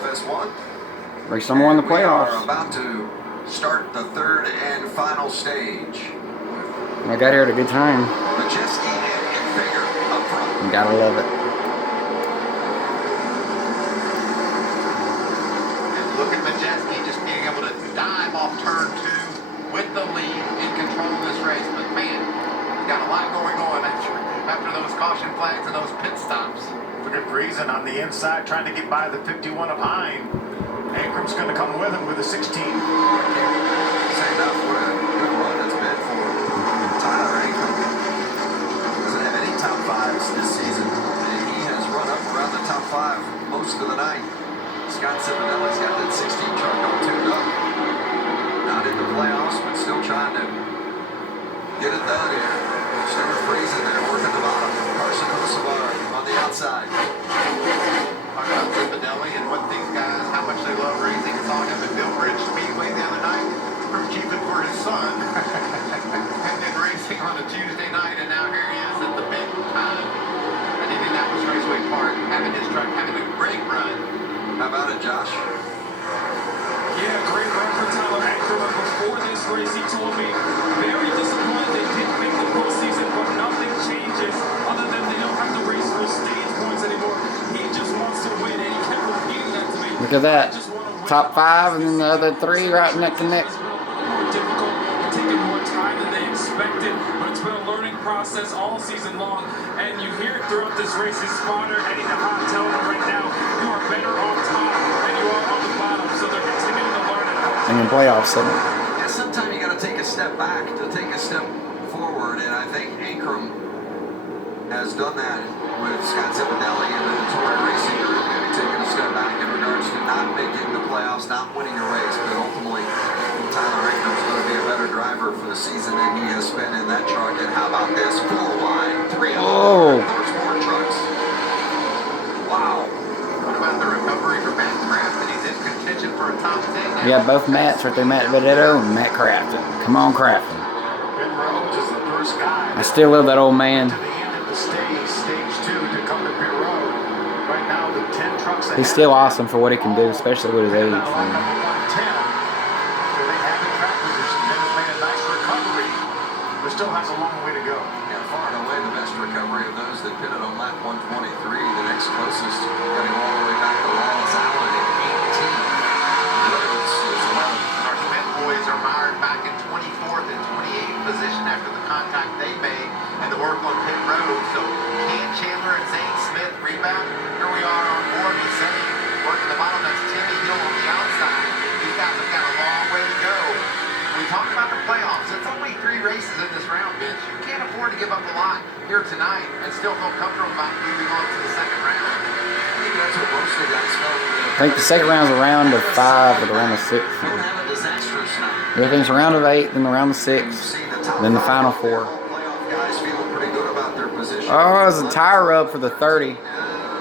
FS1. Race number one in the playoffs. We are about to start the third and final stage. I got here at a good time. Majeski and Enlifinger up front. You gotta love it. And look at Majeski just being able to dive off turn 2 with the lead in control of this race. But man, he's got a lot going on after those caution flags and those pit stops. Look at Friesen on the inside trying to get by the 51 of Hine. Ankram's going to come with him with a 16. Say enough. What a good run it's been for Tyler Ankrum. Doesn't have any top fives this season, and he has run up around the top 5 most of the night. Scott Ciminelli's got that 16 truck all tuned up. Not in the playoffs, but still trying to get it done here. Stuart Friesen there working the bottom. Carson Hocevar on the outside. Talk about Ciminelli and what these guys, how much they love racing. Saw him at Mill Ridge Speedway the other night, cheaping for his son, and then racing on a Tuesday night, and now here he is at the big time at Indianapolis Raceway Park, having his truck having a great run. How about it, Josh? Yeah, great run for Tyler Ankrum. Before this race, he told me very disappointed they didn't make the postseason, but nothing changes other than they don't have to race for stage points anymore. He just wants to win, and he kept repeating that to me. Look at that. Top 5 and then the other 3 right neck to neck. More difficult and taking more time than they expected, but it's been a learning process all season long, and you hear it throughout this race. His spotter, Eddie DeHaan, telling him right now, you are better on top than you are on the bottom, so they're continuing to learn it. And in playoffs, so. Yeah, sometimes you got to take a step back to take a step forward, and I think Ankrum has done that with Scott Ciminelli and the Tour Racing Group, maybe taking a step back in regards to not making the playoffs, not winning a race, but ultimately Tyler Ankram's going to be a better driver for the season than he has spent in that truck. And how about this? 4 wide, 3 oh. There's more trucks. Wow. What about the recovery for Matt Kraft, and he's in contention for a top 10 now? Yeah, both Matts right there, Matt Vedetto and Matt Crafton. Come on, Crafton. Ben Rhodes is the first guy. I still love that old man. To the end of the stage 2 to come to pit road. Right now, the 10 trucks ahead. He's still awesome for what he can do, especially with his age. Number 110. They have in track position. Ben has made a nice recovery, but still has a long way to go. Yeah, far and away the best recovery of those that pitted on lap 123. The next closest getting all the way back to Wallace Allen at 18. Rhodes is 11. Our Smith boys are mired back in 24th and 28th position after the contact they made and the work on pit road. So can Chandler and Zane Smith rebound? Here we are on board with Zane working the bottom. That's Timmy Hill on the outside. These guys have got a long way to go. We talk about the playoffs. It's only 3 races in this round, Vince. You can't afford to give up a lot here tonight and still feel comfortable about moving on to the second round. I think that's what most of the guys felt. I think the second round's a round of 5 or the round of 6. Don't have a disastrous night. Yeah, I think it's a round of 8, then the round of 6, then the final 4. Playoff guys feeling pretty good about their position. Oh, it's a tire rub for the 30.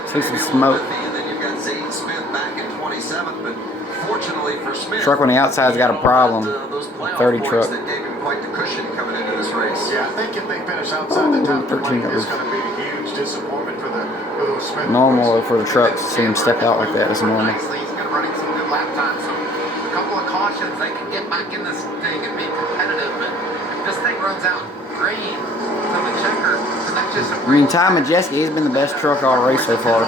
See some smoke. And then you've got Zane Smith back in 27th, but fortunately for Smith, Truck on the outside's got a problem. those playoff 30 points truck. that gave him quite the cushion coming into this race. Yeah, I think if they finish outside the top 13 20, it's going to be a huge disappointment for those Smith. Normal for the truck to see him step out like that. It's normal. Nicely, he's going to running some good lap times. So a couple of cautions, they can get back in this thing and be competitive. But if this thing runs out green to the checker, then that's just a I mean, Ty Majeski, he's been the best truck all race so far.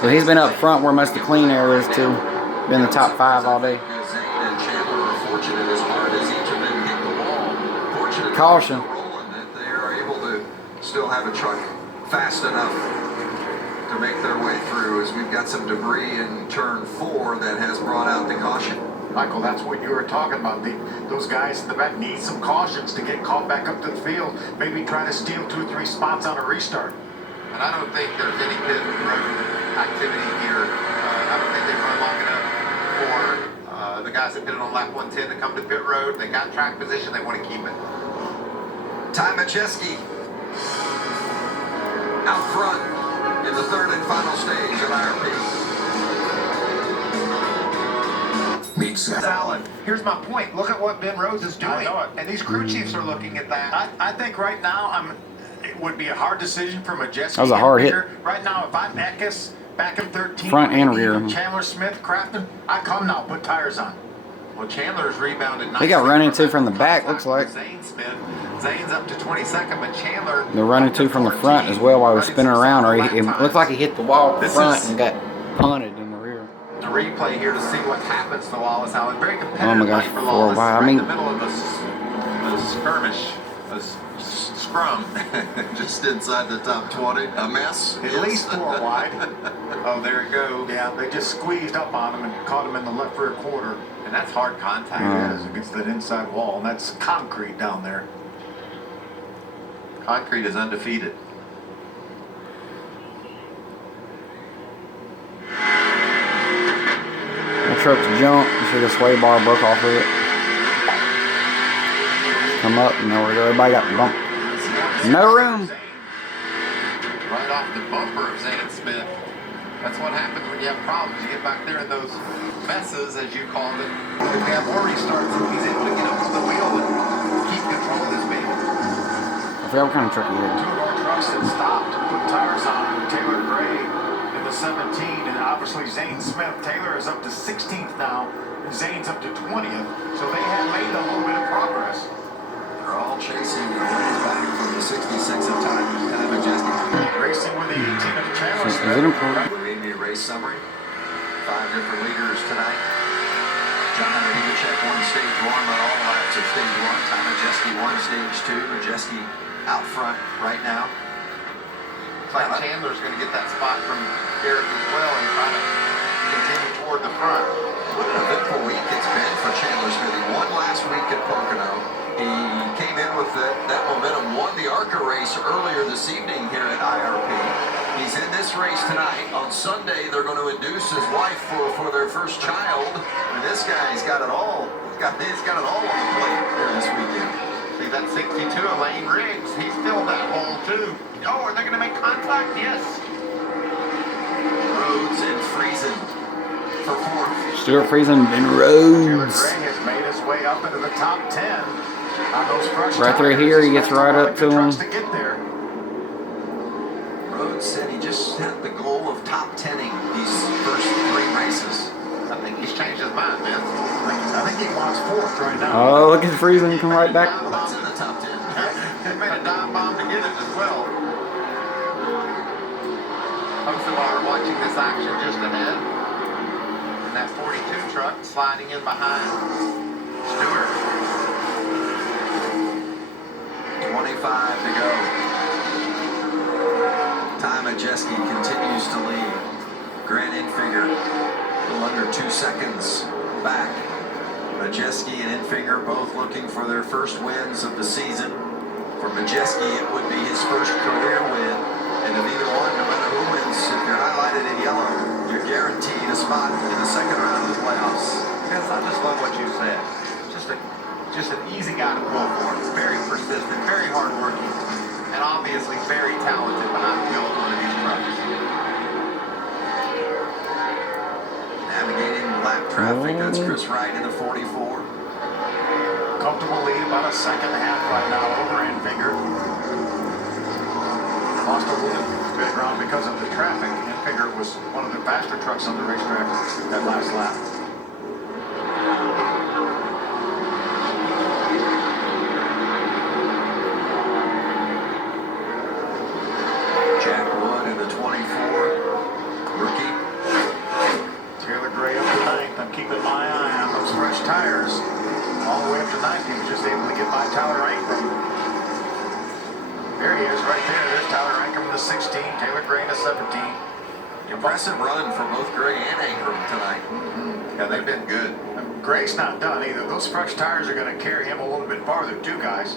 So he's been up front where most of the clean air is too. Been the top 5 all day. Zane and Chandler are fortunate as hard as each of them hit the wall. Fortunate Caution. that they are able to still have a truck fast enough to make their way through, as we've got some debris in turn 4 that has brought out the caution. Michael, that's what you were talking about. Those guys in the back need some cautions to get caught back up to the field. Maybe try to steal 2 or 3 spots on a restart. And I don't think there's any pit road activity here. I don't think they've run long enough for the guys that pitted on lap 110 to come to pit road. They got track position. They want to keep it. Ty Majeski out front in the third and final stage of IRP. Meets Allen. Here's my point. Look at what Ben Rhodes is doing. I know it. And these crew chiefs are looking at that. I think right now it would be a hard decision for Majeski. That was a hard hit. Right now, if I'm Eckes, Back in 13. Front and rear. even Chandler Smith, Crafton. I come now. Put tires on. Well, Chandler's rebounded. They got nicely run into that from the back, looks like. Zane Smith. Zane's up to 22nd, but Chandler. They're running two from the front as well while he was spinning around. Or it looked like he hit the wall at the front and got punted in the rear. A replay here to see what happens to Wallace Allen. Very competitive. Oh my gosh, night for 4 Wallace. wide. I Right mean, in the middle of a skirmish, scrum. Just inside the top 20. A mess. At least 4 wide. Oh, there it goes. Yeah, they just squeezed up on him and caught him in the left rear quarter. And that's hard contact. It is against that inside wall, and that's concrete down there. Concrete is undefeated. The truck's jump. You see the sway bar broke off of it. Come up and nowhere to go. Everybody got bumped. No room. Right off the bumper of Zane Smith. That's what happens when you have problems. You get back there in those messes, as you called it. If we have more restarts, he's able to get up on the wheel and keep control of this baby. I forgot what kind of truck he had. 2 of our trucks had stopped to put tires on. Taylor Gray in the 17, and obviously Zane Smith. Taylor is up to 16th now, and Zane's up to 20th. So they have made a little bit of progress. They're all chasing the ways back from the 66 of time. Kind of majestic. Racing with the 18 of Chandler Is it Smith. improved? We need a race summary. 5 different leaders tonight. John Henry won stage 1 on all laps of stage 1. Ty Majeski won stage 2. Majeski out front right now. It's like Chandler's going to get that spot from Garrett as well and try to continue toward the front. What an eventful week it's been for Chandler Smith. He won last week at Pocono. He came in with that momentum, won the ARCA race earlier this evening here at IRP. He's in this race tonight. On Sunday, they're going to induce his wife for their first child. And this guy's got it all. He's got it all on the plate here this weekend. See that 62 of Lane Riggs. He's filled that hole too. Oh, are they going to make contact? Yes. Rhodes and Friesen for 4th. Stuart Friesen and Taylor Rhodes. Gray has made his way up into the top 10 on those fresh Right through tires. here, he gets right up to him. To get there. Rhodes said he just had the goal of top 10ing these first 3 races. I think he's changed his mind, man. I think he wants 4th right now. Oh, look at Friesen come right back. That's in the top 10. He made a dive bomb to get it as well. Folks who are watching this action just ahead. And that 42 truck sliding in behind Stewart. 25 to go. Ty Majeski continues to lead. Grant Enfinger, a little under 2 seconds back. Majeski and Enfinger both looking for their first wins of the season. For Majeski, it would be his first career win. And of either one, no matter who wins, if you're highlighted in yellow, you're guaranteed a spot in the second round of the playoffs. Yes, I just love what you said. Just an easy guy to pull for. Very persistent, very hardworking, and obviously very talented behind the wheel of one of these trucks. Navigating lap traffic, that's Chris Wright in the 44. Comfortable lead, about a second and a half right now over Enfinger. Lost a little bit of ground because of the traffic. Enfinger was one of the faster trucks on the racetrack that last lap. Jack Wood in the 24. Rookie. Taylor Gray up to 9th. I'm keeping my eye on those fresh tires. All the way up to 9th. He was just able to get by Tyler Ankrum. There he is right there. There's Tyler Ankrum in the 16. Taylor Gray in the 17. Impressive run for both Gray and Ankrum tonight. Yeah, they've been good. Gray's not done either. Those fresh tires are going to carry him a little bit farther too, guys.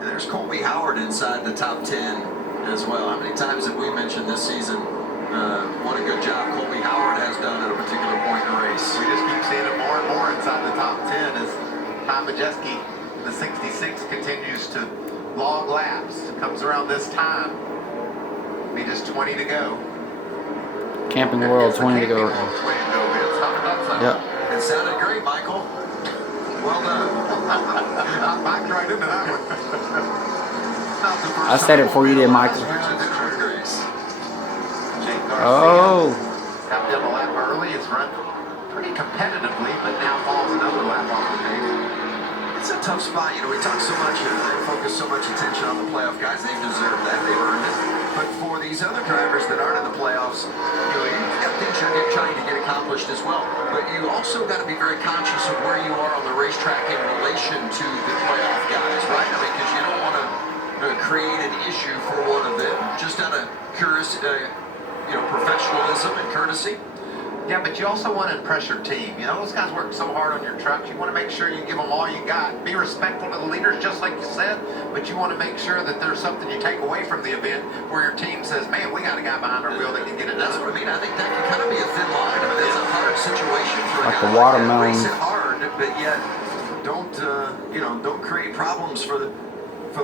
And there's Colby Howard inside the top 10 as well. How many times have we mentioned this season what a good job Colby Howard has done at a particular point in the race? We just keep seeing it more and more inside the top 10 as Ty Majeski, the 66, continues to log laps. Comes around this time. Be just 20 to go. Camping World, It's the 20 to go. Camping World 20 to go, Vince. How did that sound? Yep. It sounded great, Michael. Well done. I backed right into that one. Not the first I said it time before you did, Michael. Jake Garcia Oh. Got down a lap early. It's run pretty competitively, but now falls another lap off the pace. It's a tough spot. You know, we talk so much and they focus so much attention on the playoff guys. They deserve that. They've earned it. But for these other drivers that aren't in the playoffs, you know, you've got things you're trying to get accomplished as well. But you also got to be very conscious of where you are on the racetrack in relation to the playoff guys, right? I mean, because you don't want to create an issue for one of them just out of professionalism and courtesy. Yeah, but you also want to impress your team. You know, those guys work so hard on your trucks. You want to make sure you give them all you got. Be respectful to the leaders, just like you said, but you want to make sure that there's something you take away from the event where your team says, man, we got a guy behind our wheel that can get it done. That's what I mean. I think that can kind of be a thin line. I mean, it's a hard situation for Like a the guy watermelon. race it hard, but yet don't create problems for the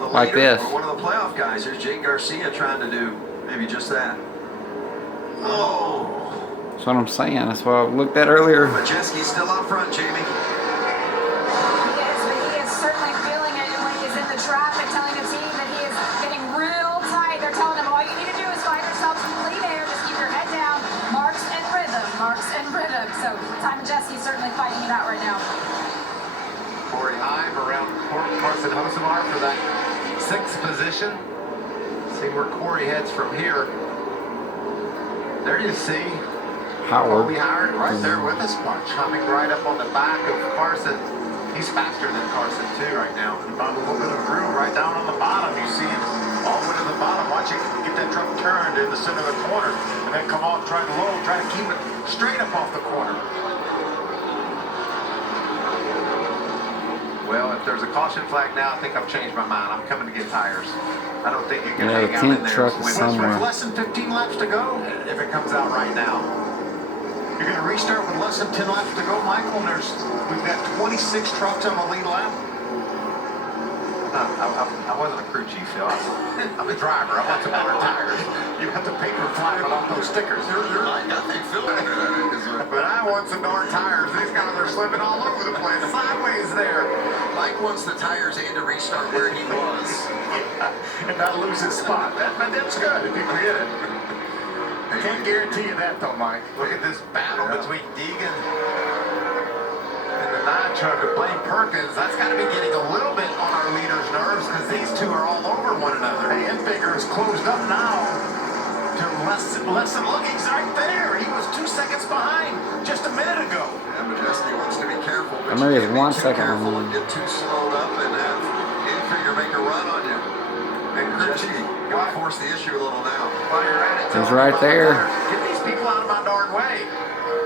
Like leader this. or one of the playoff guys. There's Jake Garcia trying to do maybe just that. Oh. That's what I'm saying. That's what I looked at earlier. Majeski's still out front, Jamie. He is, but he is certainly feeling it when he's in the traffic, telling the team that he is getting real tight. They're telling him all you need to do is find yourself some clean air, just keep your head down, marks and rhythm, marks and rhythm. So Ty Majeski's certainly fighting it out right now. Corey Heim around Carson Hocevar for that 6th position. See where Corey heads from here. There you see Howard. Colby Howard right there with his punch, coming right up on the back of Carson. He's faster than Carson too right now. He found a little bit of groove right down on the bottom. You see him all the way to the bottom. Watch it get that truck turned in the center of the corner, and then come off, try to keep it straight up off the corner. Well, if there's a caution flag now, I think I've changed my mind. I'm coming to get tires. I don't think you can Yeah, hang the out in 10th there. truck is somewhere. With less than 15 laps to go, If it comes out right now. you're going to restart with less than 10 laps to go, Michael, and we've got 26 trucks on the lead lap. I wasn't a crew chief, Phil. I'm a driver. I want some better tires. You got the paper flying on those stickers. I think Phil did it. But I want some darn tires. These guys are slipping all over the place. Sideways there. Mike wants the tires and to restart where he was. And not lose his spot. That's good if you can hit it. I can't guarantee you that, though, Mike. Look at this battle between Deegan and the 9 trucker, Blaine Perkins. That's got to be getting a little bit on our leaders' nerves because these two are all over one another. Hey, Enlifinger is closed up now to less than look. He's right there. He was 2 seconds behind just a minute ago. And Majeski wants to be careful. But I know you he's can't be 1 too second careful behind. and get too slowed up and have Enlifinger make a run on you. And Majeski got to force the issue a little now. While you're at it, He's right there. Get these people out of my darn way.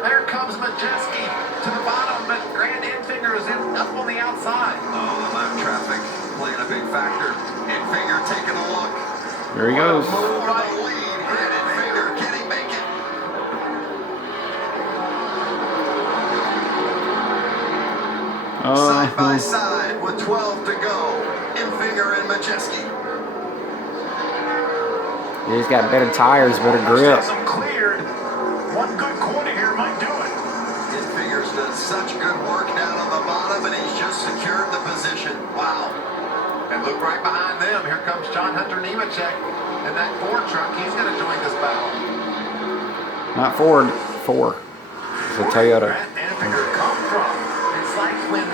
There comes Majeski to the bottom, but Grant Enfinger is up on the outside. Oh, the lap traffic playing a big factor. Enfinger taking a look. There he goes. Move right lead. Grant Enfinger, can he make it? Side by side with 12 to go. Enfinger and Majeski. He's got better tires, better grip. Just has him cleared. One good corner here might do it. Enfinger's done such good work down on the bottom, and he's just secured the position. Wow. And look right behind them. Here comes John Hunter Nemechek in that Ford truck. He's going to join this battle. Not Ford, 4. It's a Toyota. Grant Enfinger come from. It's like when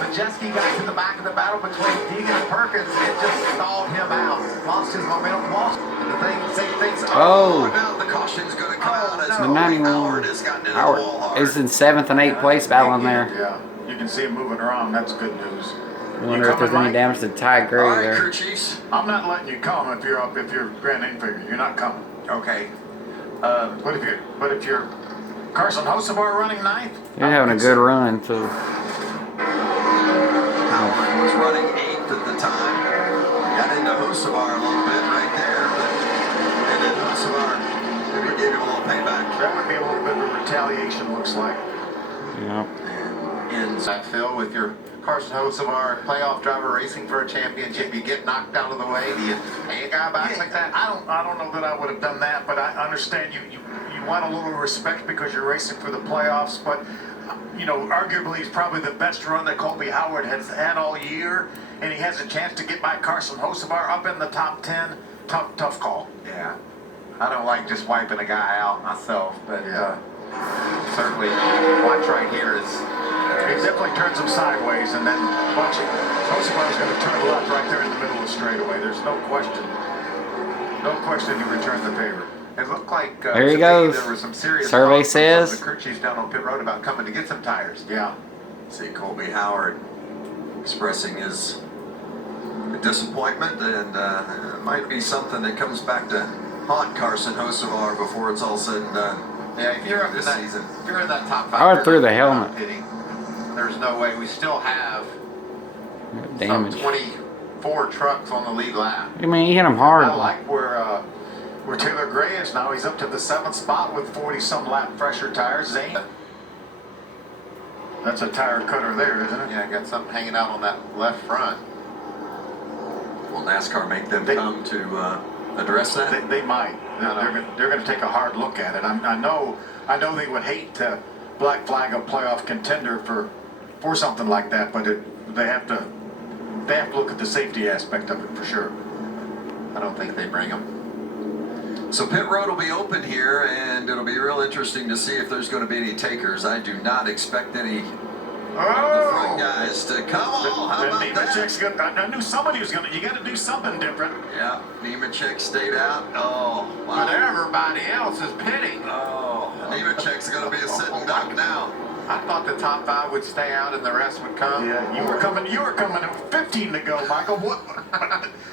Majeski got to the back of the battle between Deegan and Perkins, it just stalled him out. Lost his momentum, lost. And the thing, same things. Oh. Now the caution's going to come out as The 91. Howard has gotten into the wall hard. Howard is in 7th and 8th place battling there. Yeah, you can see him moving around. That's good news. I wonder if there's any damage to Ty Gray All right, there. crew chiefs. I'm not letting you come if you're Grant Enfinger. You're not coming. Okay. But if you're Carson Hocevar running 9th, You're having a good run too. Howard was running 8th at the time. Got into Hocevar a little bit right there, and then Hocevar maybe gave him a little payback. that would be a little bit of retaliation, looks like. Yep. Inside Phil with your Carson Hocevar playoff driver racing for a championship. You get knocked out of the way. Do you pay a guy back like that? I don't know that I would have done that, but I understand you want a little respect because you're racing for the playoffs, but you know, arguably he's probably the best run that Colby Howard has had all year, and he has a chance to get by Carson Hocevar up in the top 10. Tough call. Yeah. I don't like just wiping a guy out myself, but certainly watch right here is. He definitely turns him sideways, and then watch it. Hosevar's going to turn left right there in the middle of the straightaway. There's no question. No question he returned the favor. It looked like there he goes. There was some serious Survey talk from says some of the crew chiefs down on pit road about coming to get some tires. Yeah. See Colby Howard expressing his disappointment, and it might be something that comes back to haunt Carson Hocevar before it's all said and done. Yeah, if you're up this in that season. if you're in that top 5, I would through the helmet. There's no way. We still have Damage. some 24 trucks on the lead lap. I mean, he hit him hard. I like where Taylor Gray is now. He's up to the 7th spot with 40-some lap fresher tires. Zane. That's a tire cutter there, isn't it? Yeah, got something hanging out on that left front. Will NASCAR make them come to address that? They might. They're going to take a hard look at it. I know they would hate to black flag a playoff contender for something like that, but they have to look at the safety aspect of it for sure. I don't think they bring them. So pit road will be open here, and it'll be real interesting to see if there's going to be any takers. I do not expect any of the front guys to come on. How about that? I knew somebody was going to. You got to do something different. Yeah, Nemechek stayed out. Oh, wow. But everybody else is pitting. Oh, Nemechek's going to be a sitting duck now. I thought the top 5 would stay out and the rest would come. Yeah, you were coming at 15 to go, Michael. What?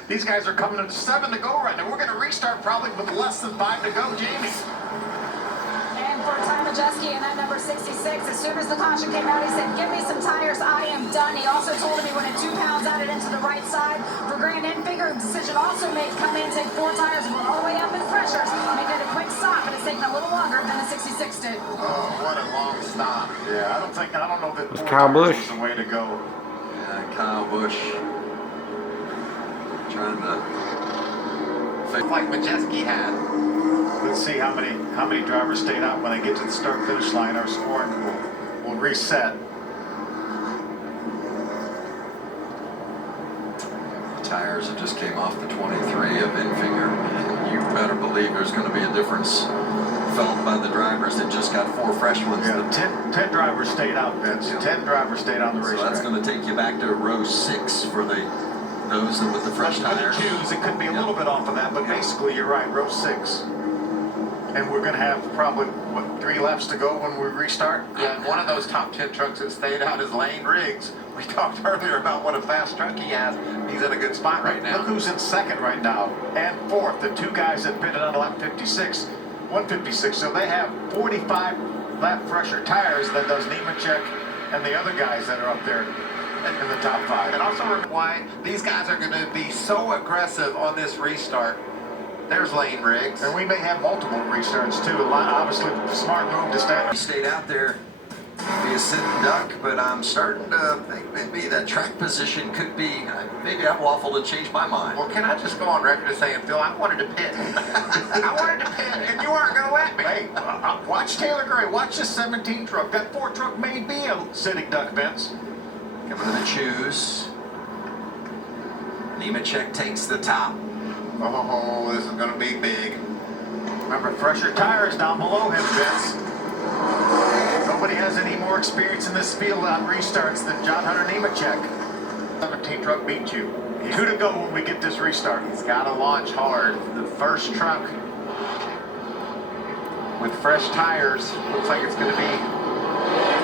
These guys are coming at 7 to go right now. We're going to restart probably with less than 5 to go, Jamie. And for Ty Majeski in that number 66, as soon as the caution came out, he said, "Give me some tires, I am done." He also told him he wanted 2 pounds added into the right side. For Grand Enfinger, decision also made, come in, take 4 tires, and go all the way up in pressures, make it a quick stop, and it's taken a little longer than the 66 did. Oh, what a long stop. Yeah, I don't know that 4 Kyle tires Busch. is the way to go. Yeah, Kyle Busch trying to Like Majeski had. Let's see how many drivers stayed out when they get to the start-finish line. Our scoring will reset. tires that just came off the 23 of Enlifinger. And you better believe there's going to be a difference felt by the drivers that just got 4 fresh ones. Yeah, 10 drivers stayed out, Vince. Yeah. 10 drivers stayed on the racetrack. So that's going to take you back to row 6 for those with the fresh tires. Choose. It could be a little bit off of that, but basically you're right, row 6. And we're going to have probably, 3 laps to go when we restart? Yeah, and one of those top 10 trucks that stayed out is Lane Riggs. We talked earlier about what a fast truck he has. He's in a good spot right now. Look who's in second right now, and fourth. The 2 guys that pitted on lap 56, 156. So they have 45 lap fresher tires than does Nemechek and the other guys that are up there in the top 5. And also why these guys are going to be so aggressive on this restart. There's Lane Riggs. And we may have multiple restarts too. Obviously, smart move to stand. He stayed out there, be a sitting duck, but I'm starting to think maybe that track position could be, maybe I've waffled and changed my mind. Well, can I just go on record as saying, Phil, I wanted to pit. I wanted to pit, and you aren't going to let me. Hey, watch Taylor Gray. Watch the 17 truck. That 4 truck may be a sitting duck, Vince. Coming to the choose. Nemechek takes the top. Oh, this is going to be big. Remember, fresher tires down below him, Vince. Nobody has any more experience in this field on restarts than John Hunter Nemechek. 17 truck beat you. 2 to go when we get this restart. He's got to launch hard. The first truck with fresh tires looks like it's going to be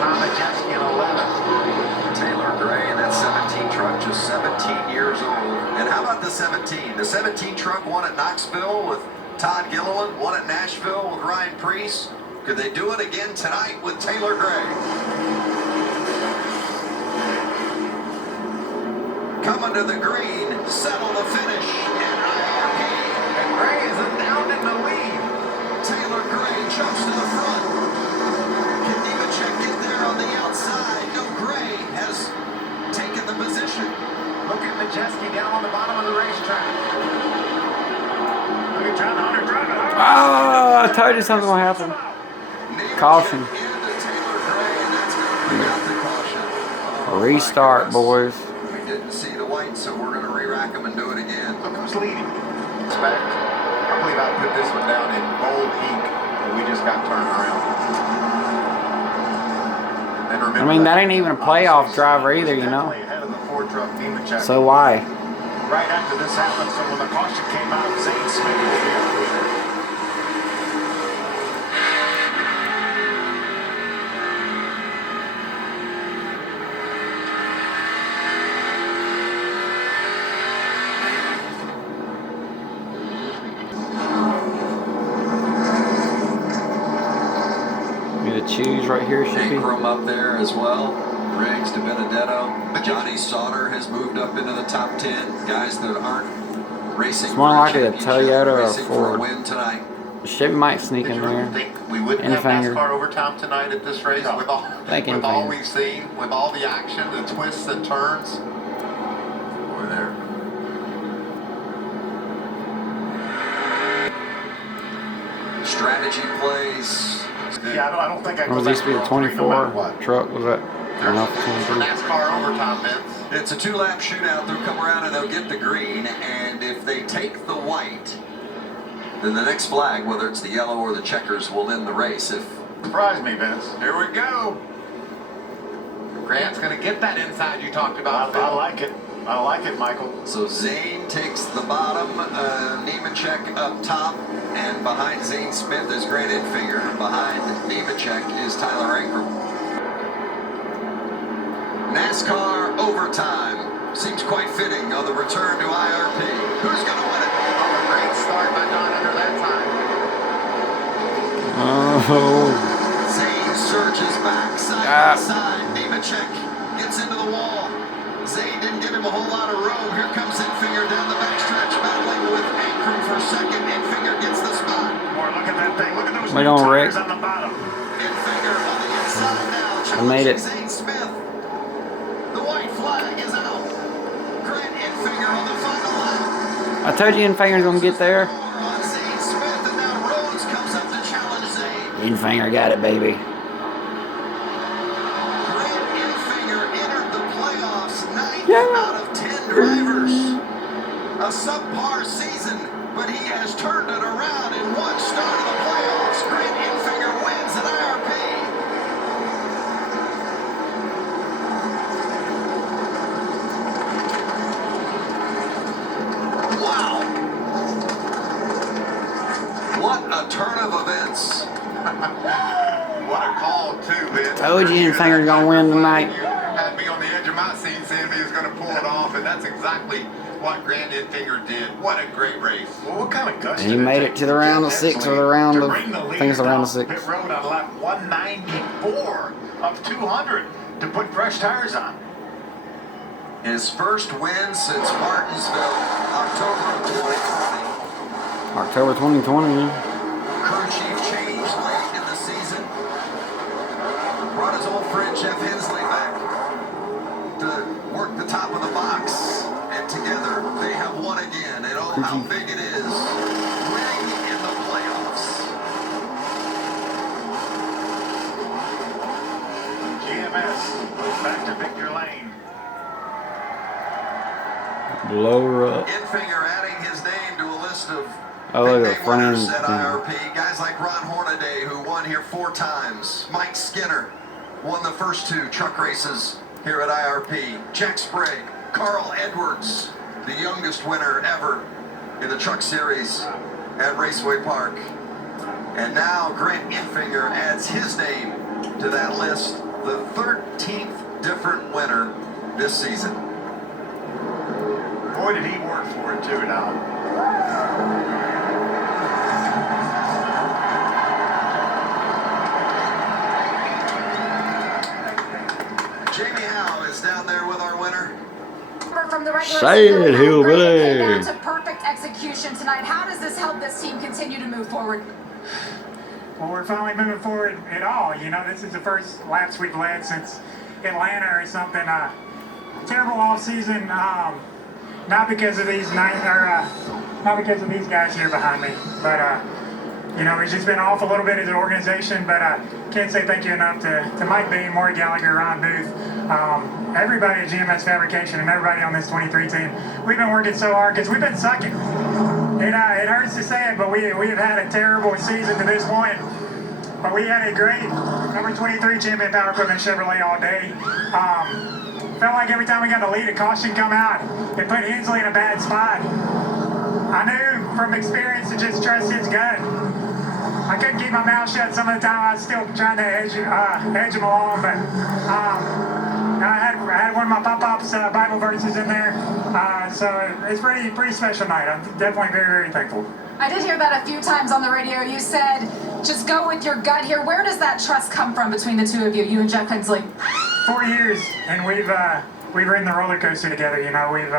Tom Majeski in 11. Taylor Gray in that 17 truck, just 17 years old. And how about the 17? The 17 truck won at Knoxville with Todd Gilliland, won at Nashville with Ryan Preece. Could they do it again tonight with Taylor Gray? Coming to the green, settle the finish, And Gray is down in the lead. Taylor Gray jumps to the front. Can Nemechek get there on the outside? No, Gray has taken the position. Look at Majeski down on the bottom of the racetrack. Look at John Hunter driving hard. Oh, I told you something will happen. Caution. Into Taylor Gray, and that's going to bring out the caution. Oh, Restart, boys. We didn't see the white, so we're going to re-rack them and do it again. Look who's leading. Expect. I believe about put this one down in bold ink, and we just got turned around. And remember, I mean, that ain't even a playoff driver either, you know. Ahead of the Ford truck, Nemechek. So why? Right after this happened, so when the caution came out, Zane Smith will be our leader. Choose right here, should be. Ingram up there as well. Riggs to Benedetto. Johnny Sauter has moved up into the top 10. Guys that aren't racing. It's more likely a Toyota or a racing for a Ford. win tonight. Chevy might sneak in there. Think we wouldn't have Enlifinger. NASCAR overtime tonight at this race with all Enlifinger. we've seen, with all the action, the twists and turns. Over there. Strategy plays. Yeah, I don't think I Or go was back used to be the to 3 no matter 24 what. truck? Was that enough for For 23? NASCAR overtime, Vince. It's a 2-lap shootout. They'll come around and they'll get the green. And if they take the white, then the next flag, whether it's the yellow or the checkers, will end the race. If Surprise me, Vince. Here we go. Grant's going to get that inside you talked about, I Phil. like it. I like it, Michael. so, Zane takes the bottom, Nemechek up top, and behind Zane Smith is Grant Enfinger. Behind Nemechek is Tyler Ingram. NASCAR overtime seems quite fitting on the return to IRP. Who's going to win it? Oh, a great start by Don Under that time. Oh. Zane surges back, side by side. Nemechek gets into the wall. Zane didn't give him a whole lot of room. Here comes Enfinger down the backstretch, battling with Ankrum for second. Enfinger gets the spot. More, look at that thing. Look at those We new don't tires wreck. on the bottom. Enfinger on the inside now. I made it. Zane Smith. The white flag is out. Grant Enfinger on the final lap. I told you Enfinger's gonna get there. On Zane Smith, and now Rhodes comes up to challenge Zane. Enfinger got it, baby. Grant Enfinger entered the playoffs 9th Yeah. out of 10 drivers. A subpar season, but he has turned it around in one start of the playoffs. Grant Enfinger wins at IRP. Wow. What a turn of events. What a call, too, Vince. Told you Enfinger's gonna win tonight. You had me on the edge of my seat saying if he was going to pull it off, and that's exactly what Grant Enfinger did. What a great race. Well, what kind of guts He did made take it to the round of 6 or the round to of, bring the I lead think it's the round of down 6. Pit road on lap 194 of 200 to put fresh tires on. His first win since Martinsville, October of 2020. October 2020. Crew chief changed late in the season. Brought his old friend Jeff Hensley back to work the top of the box. And together they have won again. And oh, how big it is. Winning in the playoffs. GMS goes back to Victor Lane. Blow her up. Enfinger adding his name to a list of Oh, look big at the name front winners end at thing. IRP. Guys like Ron Hornaday, who won here 4 times. Mike Skinner won the first 2 truck races here at IRP. Jack Sprague, Carl Edwards, the youngest winner ever in the truck series at Raceway Park. And now Grant Enfinger adds his name to that list, the 13th different winner this season. Boy, did he work for it, too, now. Jamie Howe is down there with our winner. From the regular Say season, it, hillbilly. down to perfect execution tonight. How does this help this team continue to move forward? Well, we're finally moving forward at all. You know, this is the first laps we've led since Atlanta or something. Terrible off season, not because of these not because of these guys here behind me, but You know, it's just been off a little bit as an organization, but can't say thank you enough to Mike Bean, Maury Gallagher, Ron Booth, everybody at GMS Fabrication, and everybody on this 23 team. We've been working so hard because we've been sucking. It hurts to say it, but we have had a terrible season to this point. But we had a great number 23 champion Power Equipment Chevrolet all day. Felt like every time we got the lead, a caution come out. It put Hensley in a bad spot. I knew from experience to just trust his gut. I couldn't keep my mouth shut some of the time. I was still trying to edge him along, but I had one of my pop-ups Bible verses in there, so it's pretty special night. I'm definitely very, very thankful. I did hear that a few times on the radio. You said, just go with your gut here. Where does that trust come from between the two of you and Jeff Hensley? 4 years, and we've ridden the roller coaster together. You know, we've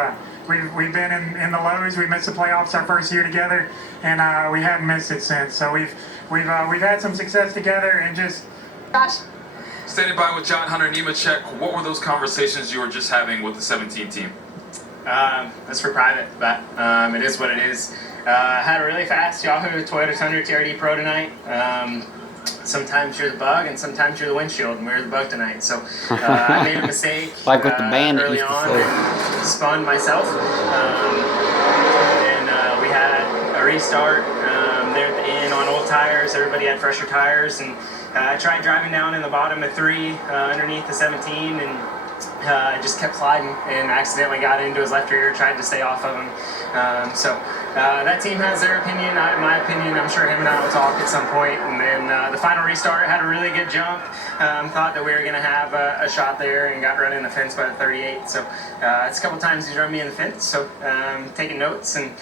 been in the lows. We missed the playoffs our first year together, and we haven't missed it since. So we've had some success together, and just. Josh. Standing by with John Hunter Nemechek, what were those conversations you were just having with the 17 team? That's for private, but it is what it is. Had a really fast Yahoo Toyota Tundra TRD Pro tonight. Sometimes you're the bug, and sometimes you're the windshield, and we were the bug tonight. So I made a mistake like with the band early on and spun myself. And we had a restart there at the end on old tires. Everybody had fresher tires, and I tried driving down in the bottom of 3 underneath the 17, and I just kept sliding and accidentally got into his left rear, tried to stay off of him. So that team has their opinion. My opinion, I'm sure him and I will talk at some point. And then the final restart had a really good jump. Thought that we were going to have a shot there and got run in the fence by the 38. So it's a couple times he's run me in the fence. So taking notes, and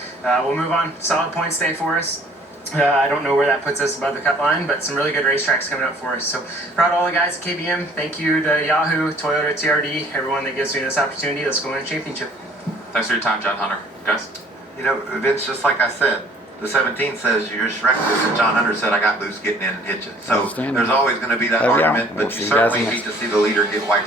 we'll move on. Solid points day for us. I don't know where that puts us above the cut line, but some really good racetracks coming up for us. So proud of all the guys at KBM. Thank you to Yahoo, Toyota, TRD, everyone that gives me this opportunity. Let's go win a championship. Thanks for your time, John Hunter. Guys? You know, Vince, just like I said, the 17 says you're just reckless, and John Hunter said I got loose getting in and hit you. So there's always going to be that argument, but you certainly hate to see the leader get wiped